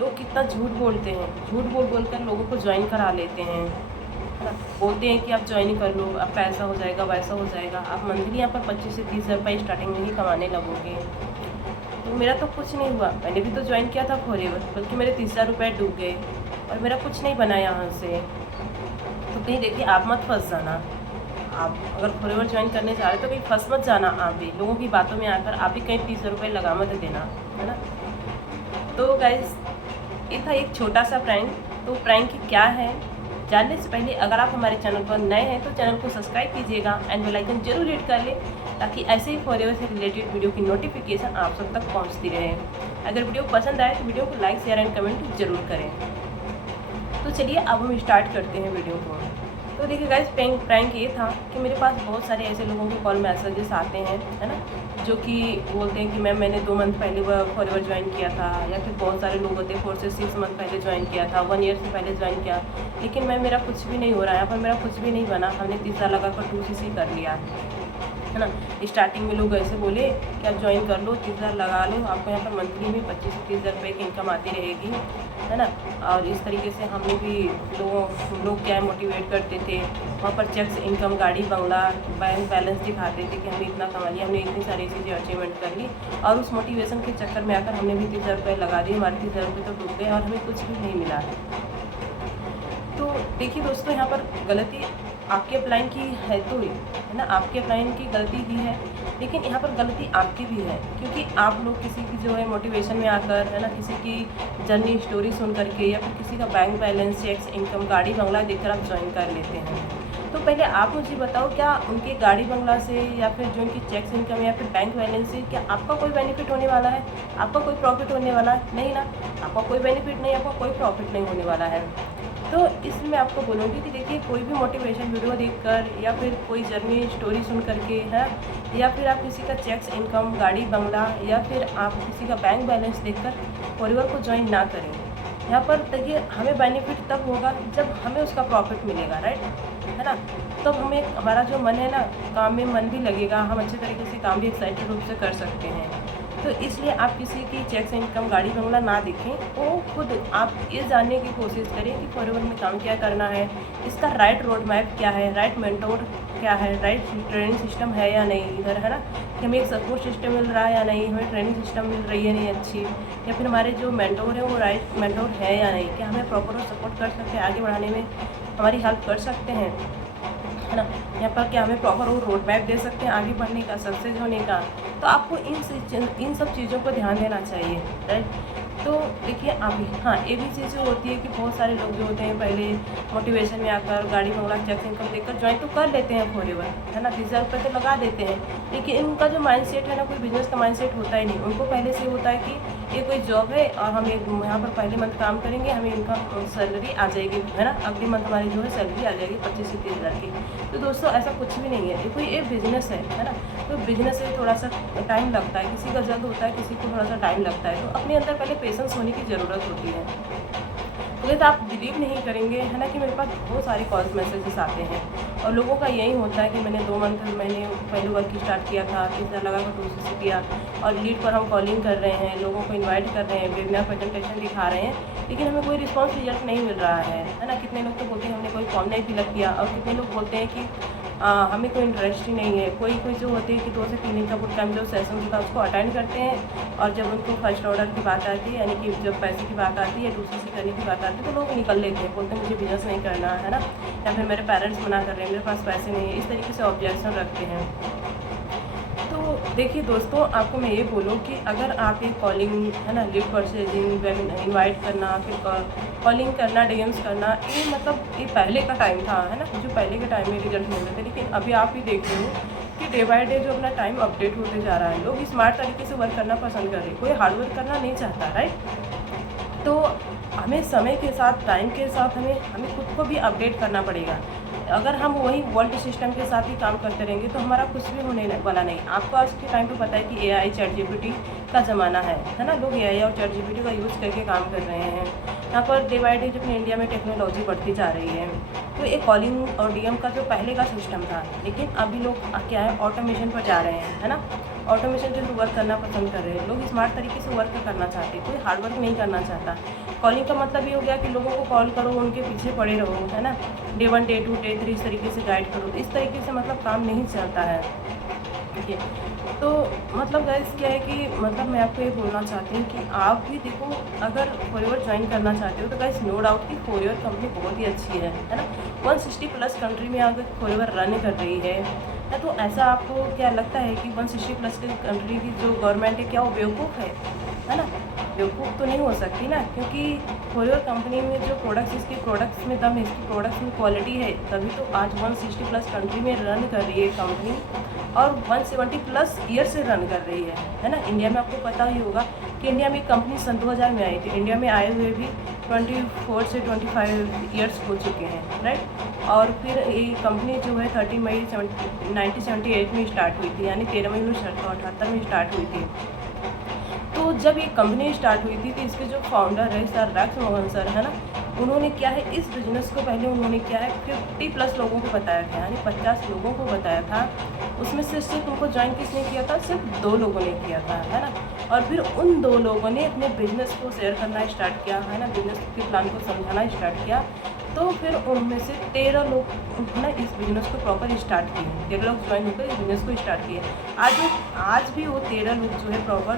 लोग कितना झूठ बोलते हैं, झूठ बोल बोल कर लोगों को ज्वाइन करा लेते हैं, है ना। बोलते हैं कि आप ज्वाइन कर लो, अब पैसा हो जाएगा, वैसा हो जाएगा, आप मंथली यहाँ पर 25 से 30 हज़ार रुपये स्टार्टिंग में ही कमाने लगोगे। तो मेरा तो कुछ नहीं हुआ, मैंने भी तो ज्वाइन किया था फॉरएवर, बल्कि मेरे 30,000 रुपये डूब गए और मेरा कुछ नहीं बना यहाँ से। तो कहीं देखिए आप मत फंस जाना। आप अगर फॉरएवर ज्वाइन करने जा रहे हो तो कहीं फंस मत जाना, आप भी लोगों की बातों में आकर आप भी कहीं 30,000 रुपये लगा मत देना, है ना। तो गाइस ये था एक छोटा सा प्रैंक। तो प्रैंक क्या है जानने से पहले अगर आप हमारे चैनल पर नए हैं तो चैनल को सब्सक्राइब कीजिएगा एंड बेल आइकन जरूर हिट कर लें, ताकि ऐसे ही फॉरएवर से रिलेटेड वीडियो की नोटिफिकेशन आप सब तक पहुंचती रहे। अगर वीडियो पसंद आए तो वीडियो को लाइक शेयर एंड कमेंट जरूर करें। तो चलिए अब हम स्टार्ट करते हैं वीडियो को। तो देखिए गाइस प्रैंक ये था कि मेरे पास बहुत सारे ऐसे लोगों के कॉल मैसेजेस आते हैं, है ना, जो कि बोलते हैं कि मैंने 2 मंथ पहले फॉरएवर ज्वाइन किया था, या फिर बहुत सारे लोग होते हैं 4 से 6 मंथ पहले ज्वाइन किया था, 1 ईयर से पहले ज्वाइन किया, लेकिन मेरा कुछ भी नहीं हो रहा है, यहाँ पर मेरा कुछ भी नहीं बना। हमने 30,000 लगाकर 2cc कर लिया, है ना। स्टार्टिंग में लोग ऐसे बोले कि आप ज्वाइन कर लो, 30,000 लगा लो, आपको यहाँ पर मंथली में 25 से 30,000 रुपये की इनकम आती रहेगी, है ना। और इस तरीके से हमने भी लोग क्या मोटिवेट करते थे, वहाँ पर चेक्स, इनकम, गाड़ी, बंगला, बैंक बैलेंस दिखाते थे कि हमने इतना कमा लिया, हमने इतनी सारी चीज़ें अचीवमेंट कर ली, और उस मोटिवेशन के चक्कर में आकर हमने भी 30,000 रुपये लगा दिए, हमारे 30,000 रुपये तो डूब गए और हमें कुछ भी नहीं मिला। तो देखिए दोस्तों, यहाँ पर गलती आपके अपलाइन की है तो ही, है ना, आपके अपलाइन की गलती ही है, लेकिन यहाँ पर गलती आपकी भी है, क्योंकि आप लोग किसी की जो है मोटिवेशन में आकर, है ना, किसी की जर्नी स्टोरी सुन करके या फिर किसी का बैंक बैलेंस, चेक्स, इनकम, गाड़ी, बंगला देखकर आप ज्वाइन कर लेते हैं। तो पहले आप मुझे बताओ, क्या उनके गाड़ी बंगला से या फिर जो उनकी चेक्स, इनकम या फिर बैंक बैलेंस से क्या आपका कोई बेनिफिट होने वाला है? आपका कोई प्रॉफिट होने वाला है? नहीं ना, आपका कोई बेनिफिट नहीं, आपका कोई प्रॉफिट नहीं होने वाला है। तो इसलिए मैं आपको बोलूँगी कि देखिए, कोई भी मोटिवेशन वीडियो देखकर या फिर कोई जर्नी स्टोरी सुन करके है, या फिर आप किसी का चेक्स, इनकम, गाड़ी, बंगला या फिर आप किसी का बैंक बैलेंस देखकर फॉरएवर को ज्वाइन ना करें। यहाँ पर देखिए, हमें बेनिफिट तब होगा जब हमें उसका प्रॉफिट मिलेगा, राइट, है ना। तब हमें हमारा जो मन है ना, काम में मन भी लगेगा, हम अच्छे तरीके से काम भी एक्साइटेड रूप से कर सकते हैं। तो इसलिए आप किसी की चेक्स, इनकम, गाड़ी, बंगला ना देखें, वो खुद आप ये जानने की कोशिश करें कि फॉरएवर में काम क्या करना है, इसका राइट रोड मैप क्या है, राइट मेंटोर क्या है, राइट ट्रेनिंग सिस्टम है या नहीं इधर, है ना, कि हमें एक सपोर्ट सिस्टम मिल रहा है या नहीं, हमें ट्रेनिंग सिस्टम मिल रही है नहीं अच्छी, या फिर हमारे जो मेंटोर है वो राइट मेंटोर है या नहीं, क्या हमें प्रॉपर सपोर्ट कर सकते हैं, आगे बढ़ाने में हमारी हेल्प कर सकते हैं, है ना। यहाँ पर क्या हमें प्रॉपर वो रोड मैप दे सकते हैं आगे बढ़ने का, सक्सेस होने का। तो आपको इन सब चीज़ों को ध्यान देना चाहिए, राइट। तो देखिए आप, हाँ, ये भी चीज़ें होती है कि बहुत सारे लोग जो होते हैं पहले मोटिवेशन में आकर गाड़ी, बंगला, चेक, इनकम देखकर ज्वाइन तो कर लेते हैं फॉरएवर, है ना, 30,000 रुपये तो लगा देते हैं, लेकिन उनका जो माइंडसेट है ना, कोई बिजनेस का माइंडसेट होता ही नहीं। उनको पहले से होता है कि ये कोई जॉब है और हम यहाँ पर पहले मंथ काम करेंगे, हमें इनकम सैलरी आ जाएगी, है ना, अगले मंथ हमारी जो है सैलरी आ जाएगी 25 से 30,000 की। तो दोस्तों ऐसा कुछ भी नहीं है, ये कोई एक बिजनेस है ना। तो बिजनेस से थोड़ा सा टाइम लगता है, किसी का जल्द होता है, किसी को थोड़ा सा टाइम लगता है। तो अपने अंदर पहले पेशेंस होने की ज़रूरत होती है। तो आप बिलीव नहीं करेंगे, है ना, कि मेरे पास बहुत सारे कॉल्स मैसेजेस आते हैं और लोगों का यही होता है कि मैंने 2 मंथ मैंने पहले वर्क स्टार्ट किया था, 30,000 लगा कर 2cc किया, और लीड पर हम कॉलिंग कर रहे हैं, लोगों को इनवाइट कर रहे हैं, वेबिनार प्रेजेंटेशन दिखा रहे हैं, लेकिन हमें कोई रिस्पॉन्स रिजल्ट नहीं मिल रहा है ना। कितने लोग तो बोलते हैं हमने कोई फॉर्म नहीं फिलअप किया, और कितने लोग बोलते हैं कि हमें कोई इंटरेस्ट ही नहीं है। कोई जो होते हैं कि 2 से 3 दिन का बुक टाइम जो सेशन होता है उसको अटेंड करते हैं, और जब उनको फर्स्ट ऑर्डर की बात आती है, यानी कि जब पैसे की बात आती है, दूसरे से करने की बात आती है, तो लोग निकल लेते हैं, बोलते हैं मुझे बिजनेस नहीं करना है ना, या फिर मेरे पेरेंट्स मना कर रहे हैं, मेरे पास पैसे नहीं है, इस तरीके से ऑब्जेक्शन रखते हैं। तो देखिए दोस्तों, आपको मैं ये बोलूँ कि अगर आप ये कॉलिंग, है ना, लीड परचेजिंग, इनवाइट करना, फिर कॉलिंग करना, डीएम्स करना, ये मतलब ये पहले का टाइम था, है ना, जो पहले के टाइम में रिजल्ट मिल रहे थे। लेकिन अभी आप ही देख रहे हो कि डे बाय डे जो अपना टाइम अपडेट होते जा रहा है, लोग स्मार्ट तरीके से वर्क करना पसंद कर रहे हैं, कोई हार्ड वर्क करना नहीं चाहता, राइट। तो हमें समय के साथ, टाइम के साथ हमें खुद को भी अपडेट करना पड़ेगा। अगर हम वही वर्ल्ड सिस्टम के साथ ही काम करते रहेंगे तो हमारा कुछ भी होने वाला नहीं। आपको आज के टाइम पे पता है कि एआई, चैट जीपीटी का ज़माना है ना। लोग एआई और चैट जीपीटी का यूज़ करके काम कर रहे हैं। यहाँ पर डे बाई डे जो अपने इंडिया में टेक्नोलॉजी बढ़ती जा रही है, तो एक कॉलिंग और डीएम का जो पहले का सिस्टम था, लेकिन अभी लोग क्या है, ऑटोमेशन पर जा रहे हैं, है ना। ऑटोमेशन के थ्रू वर्क करना पसंद कर रहे हैं। लोग स्मार्ट तरीके से वर्क करना चाहते हैं, कोई हार्ड वर्क नहीं करना चाहता। कॉलिंग का मतलब ये हो गया कि लोगों को कॉल करो, उनके पीछे पड़े रहो, है ना, डे 1 डे 2 डे 3 इस तरीके से गाइड करो। इस तरीके से मतलब काम नहीं चलता है। ठीक है, तो मतलब गाइस क्या है कि मतलब मैं आपको ये बोलना चाहती हूँ कि आप भी देखो, अगर फॉरएवर ज्वाइन करना चाहते हो तो गाइस नो डाउट कि फॉरएवर कंपनी बहुत ही अच्छी है ना। 160 प्लस कंट्री में अगर फॉरएवर रन कर रही है तो ऐसा आपको क्या लगता है कि 160 प्लस की कंट्री की जो गवर्नमेंट है क्या वो बेवकूफ़ है ना? बेवकूफ़ तो नहीं हो सकती ना, क्योंकि फॉरएवर कंपनी में जो प्रोडक्ट्स, इसके प्रोडक्ट्स में दम है, इसकी प्रोडक्ट्स में क्वालिटी है, तभी तो आज 160 प्लस कंट्री में रन कर रही है कंपनी, और 170 प्लस ईयर से रन कर रही है ना। इंडिया में आपको पता ही होगा कि इंडिया में कंपनी सन 2000 में आई थी। इंडिया में आए हुए भी 24 से 25 ईयर्स हो चुके हैं, राइट। और फिर ये कंपनी जो है 30 मई 1978 में स्टार्ट हुई थी, यानी 13 मई 1978 में स्टार्ट हुई थी। तो जब ये कंपनी स्टार्ट हुई थी तो इसके जो फाउंडर है सर रैक्स मोहन सर, है ना, उन्होंने क्या है इस बिज़नेस को पहले उन्होंने क्या है 50 प्लस लोगों को बताया था, यानी 50 लोगों को बताया था। उसमें से सिर्फ उनको ज्वाइन किसने किया था? सिर्फ 2 लोगों ने किया था, है ना। और फिर उन 2 लोगों ने अपने बिजनेस को शेयर करना स्टार्ट किया, है ना, बिजनेस के प्लान को समझाना स्टार्ट किया। तो फिर उनमें से 13 लोग ना इस बिज़नेस को प्रॉपर स्टार्ट किए हैं। 13 लोग ज्वाइन होकर इस बिज़नेस को स्टार्ट किए। आज भी वो 13 लोग जो है प्रॉपर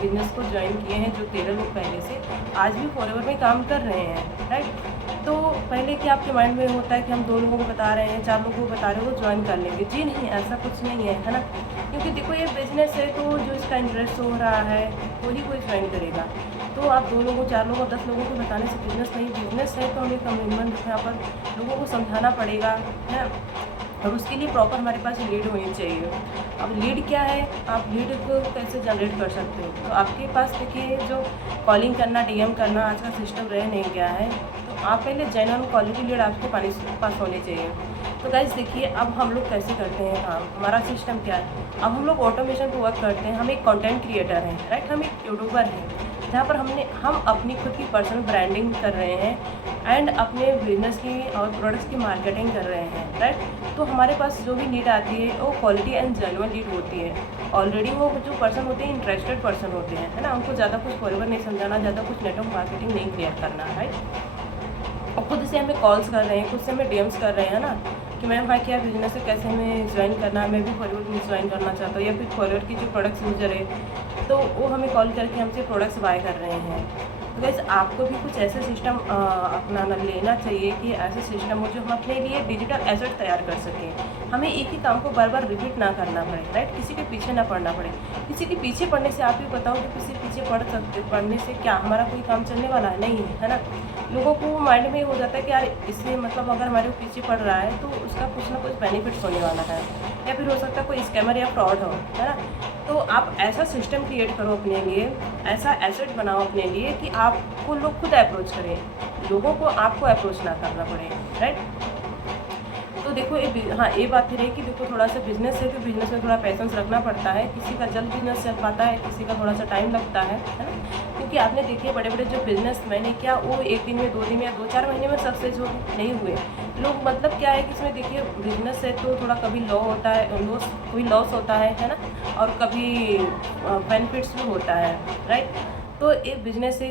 बिज़नेस को ज्वाइन किए हैं, जो 13 लोग पहले से आज भी फॉरएवर में काम कर रहे हैं, राइट। तो पहले क्या आपके माइंड में होता है कि हम 2 लोगों को बता रहे हैं, 4 लोगों को बता रहे हैं, वो ज्वाइन कर लेंगे। जी नहीं, ऐसा कुछ नहीं है ना, क्योंकि देखो ये बिज़नेस है, तो जो इसका इंटरेस्ट हो रहा है वही कोई ज्वाइन करेगा। तो आप 2 लोगों, 4 लोगों, 10 लोगों को बताने से बिज़नेस नहीं, बिज़नेस है तो हमें कमिटमेंट यहाँ पर लोगों को समझाना पड़ेगा, है ना। और उसके लिए प्रॉपर हमारे पास लीड होनी चाहिए। अब लीड क्या है, आप लीड को कैसे जनरेट कर सकते हो? तो आपके पास देखिए जो कॉलिंग करना, डीएम करना आज का सिस्टम रह नहीं गया है, तो आप पहले जेन्युइन क्वालिटी लीड आपके पास होनी चाहिए। तो गाइस देखिए, अब हम लोग कैसे करते हैं काम, हमारा सिस्टम क्या है। अब हम लोग ऑटोमेशन पर वर्क करते हैं, हम एक कंटेंट क्रिएटर हैं, राइट, हम एक यूट्यूबर हैं, जहाँ पर हम अपनी खुद की पर्सनल ब्रांडिंग कर रहे हैं एंड अपने बिजनेस की और प्रोडक्ट्स की मार्केटिंग कर रहे हैं, राइट। तो हमारे पास जो भी लीड आती है वो क्वालिटी एंड जेन्युइन लीड होती है। ऑलरेडी वो जो पर्सन होते हैं इंटरेस्टेड पर्सन होते हैं, है ना, उनको ज़्यादा कुछ फॉरएवर नहीं समझाना, ज़्यादा कुछ नेटवर्क मार्केटिंग नहीं क्लियर करना, राइट। और खुद से हमें कॉल्स कर रहे हैं, खुद से हमें डीएम्स कर रहे हैं ना, कि मैम हाँ क्या बिज़नेस है, कैसे हमें ज्वाइन करना है, मैं भी फॉरएवर में ज्वाइन करना चाहता हूँ, या फिर फॉरएवर की जो प्रोडक्ट्स यूजर है तो वो हमें कॉल करके हमसे प्रोडक्ट्स बाय कर रहे हैं। तो वैसे आपको भी कुछ ऐसे सिस्टम अपनाना लेना चाहिए कि ऐसे सिस्टम हो जो हम अपने लिए डिजिटल एसेट तैयार कर सकें। हमें एक ही काम को बार बार रिपीट ना करना पड़े, राइट, किसी के पीछे ना पड़ना पड़े। किसी के पीछे पड़ने से आप ही बताओ कि किसी के पीछे पड़ने से क्या हमारा कोई काम चलने वाला है? नहीं है ना। लोगों को माइंड में हो जाता है कि यार इससे मतलब अगर हमारे पीछे पड़ रहा है तो उसका कुछ ना कुछ बेनिफिट्स होने वाला है, या फिर हो सकता है कोई स्कैमर या फ्रॉड हो, है ना। तो आप ऐसा सिस्टम क्रिएट करो अपने लिए, ऐसा एसेट बनाओ अपने लिए कि आपको लोग खुद अप्रोच करें, लोगों को आपको अप्रोच ना करना पड़े, राइट। तो देखो ये बात फिर है कि देखो थोड़ा सा बिजनेस है तो बिजनेस में थोड़ा पेशेंस रखना पड़ता है। किसी का जल्द बिजनेस चल पाता है, किसी का थोड़ा सा टाइम लगता है ना। क्योंकि आपने देखिए बड़े बड़े जो बिजनेस मैंने क्या वो 1 दिन में, 2 दिन में या 2-4 महीने में सक्सेस नहीं हुए लोग। मतलब क्या है कि इसमें देखिए बिजनेस है तो थोड़ा कभी लॉ होता है, कभी लॉस होता है ना, और कभी बेनिफिट्स भी होता है, राइट। तो एक बिजनेस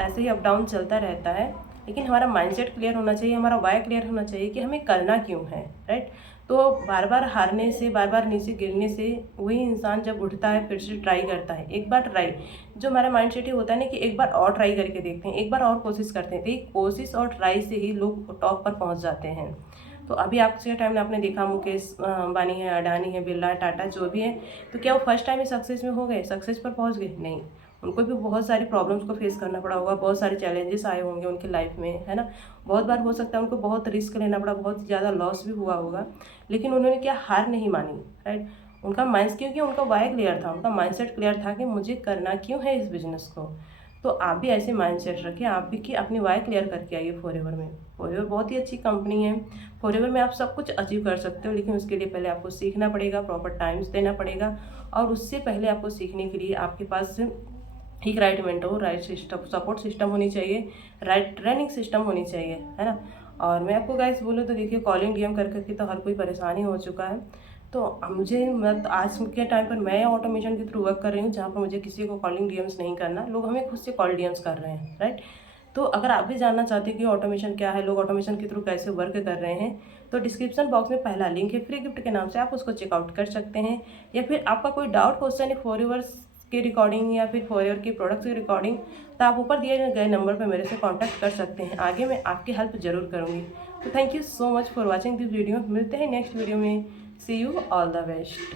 ऐसे ही अप डाउन चलता रहता है, लेकिन हमारा माइंडसेट क्लियर होना चाहिए, हमारा वाई क्लियर होना चाहिए कि हमें करना क्यों है, राइट। तो बार बार हारने से, बार बार नीचे गिरने से वही इंसान जब उठता है फिर से ट्राई करता है। एक बार ट्राई, जो हमारा माइंडसेट ये होता है ना कि एक बार और ट्राई करके देखते हैं, एक बार और कोशिश करते हैं, तो एक कोशिश और ट्राई से ही लोग टॉप पर पहुँच जाते हैं। तो अभी आज के टाइम में आपने देखा मुकेश अंबानी है, अडानी है, बिरला, टाटा जो भी है, तो क्या वो फर्स्ट टाइम में सक्सेस में हो गए, सक्सेस पर पहुंच गए? नहीं, उनको भी बहुत सारी प्रॉब्लम्स को फेस करना पड़ा होगा, बहुत सारे चैलेंजेस आए होंगे उनकी लाइफ में, है ना। बहुत बार हो सकता है उनको बहुत रिस्क लेना पड़ा, बहुत ज़्यादा लॉस भी हुआ होगा, लेकिन उन्होंने क्या हार नहीं मानी, राइट। उनका माइंड, क्योंकि उनका वाई क्लियर था, उनका माइंडसेट क्लियर था कि मुझे करना क्यों है इस बिज़नेस को। तो आप भी ऐसे माइंडसेट रखें, आप भी कि अपनी वाई क्लियर करके आइए फॉरएवर में। फॉरएवर बहुत ही अच्छी कंपनी है, फॉरएवर में आप सब कुछ अचीव कर सकते हो, लेकिन उसके लिए पहले आपको सीखना पड़ेगा, प्रॉपर टाइम्स देना पड़ेगा, और उससे पहले आपको सीखने के लिए आपके पास एक right mentor, right system, support system होनी चाहिए, राइट ट्रेनिंग सिस्टम होनी चाहिए, है ना। और मैं आपको गाइस बोलूँ तो देखिए कॉलिंग डीएम कर करके तो हर कोई परेशानी हो चुका है। तो मुझे मैं आज के टाइम पर मैं ऑटोमेशन के थ्रू वर्क कर रही हूँ, जहाँ पर मुझे किसी को कॉलिंग डीएम्स नहीं करना, लोग हमें खुद से कॉल डीएम्स कर रहे हैं, राइट। तो अगर आप भी जानना चाहते हैं कि ऑटोमेशन क्या है, लोग ऑटोमेशन के थ्रू कैसे वर्क कर रहे हैं, तो डिस्क्रिप्शन बॉक्स में पहला लिंक है फ्री गिफ्ट के नाम से, आप उसको चेकआउट कर सकते हैं। या फिर आपका कोई डाउट क्वेश्चन है फॉरएवर्स की रिकॉर्डिंग या फिर फॉरएवर की प्रोडक्ट्स की रिकॉर्डिंग, तो आप ऊपर दिए गए नंबर पर मेरे से कॉन्टैक्ट कर सकते हैं। आगे मैं आपकी हेल्प ज़रूर करूँगी। तो thank you so much for watching this video. मिलते हैं नेक्स्ट वीडियो में। सी यू, ऑल द बेस्ट।